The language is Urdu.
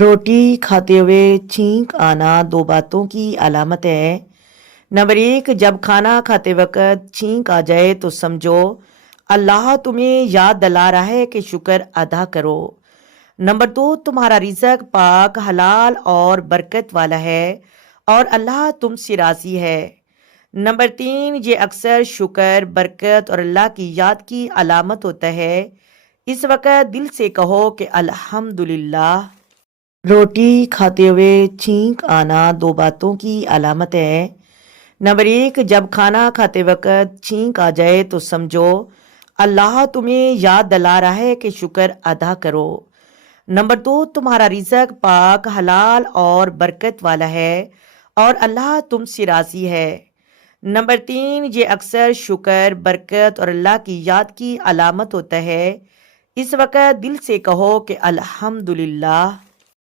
روٹی کھاتے ہوئے چھینک آنا دو باتوں کی علامت ہے۔ نمبر 1، جب کھانا کھاتے وقت چھینک آ جائے تو سمجھو اللہ تمہیں یاد دلا رہا ہے کہ شکر ادا کرو۔ نمبر 2، تمہارا رزق پاک، حلال اور برکت والا ہے اور اللہ تم سے راضی ہے۔ نمبر 3، یہ اکثر شکر، برکت اور اللہ کی یاد کی علامت ہوتا ہے۔ اس وقت دل سے کہو کہ الحمدللہ۔ روٹی کھاتے ہوئے چھینک آنا دو باتوں کی علامت ہے۔ نمبر 1، جب کھانا کھاتے وقت چھینک آ جائے تو سمجھو اللہ تمہیں یاد دلا رہا ہے کہ شکر ادا کرو۔ نمبر 2، تمہارا رزق پاک، حلال اور برکت والا ہے اور اللہ تم سے راضی ہے۔ نمبر 3، یہ اکثر شکر، برکت اور اللہ کی یاد کی علامت ہوتا ہے۔ اس وقت دل سے کہو کہ الحمدللہ۔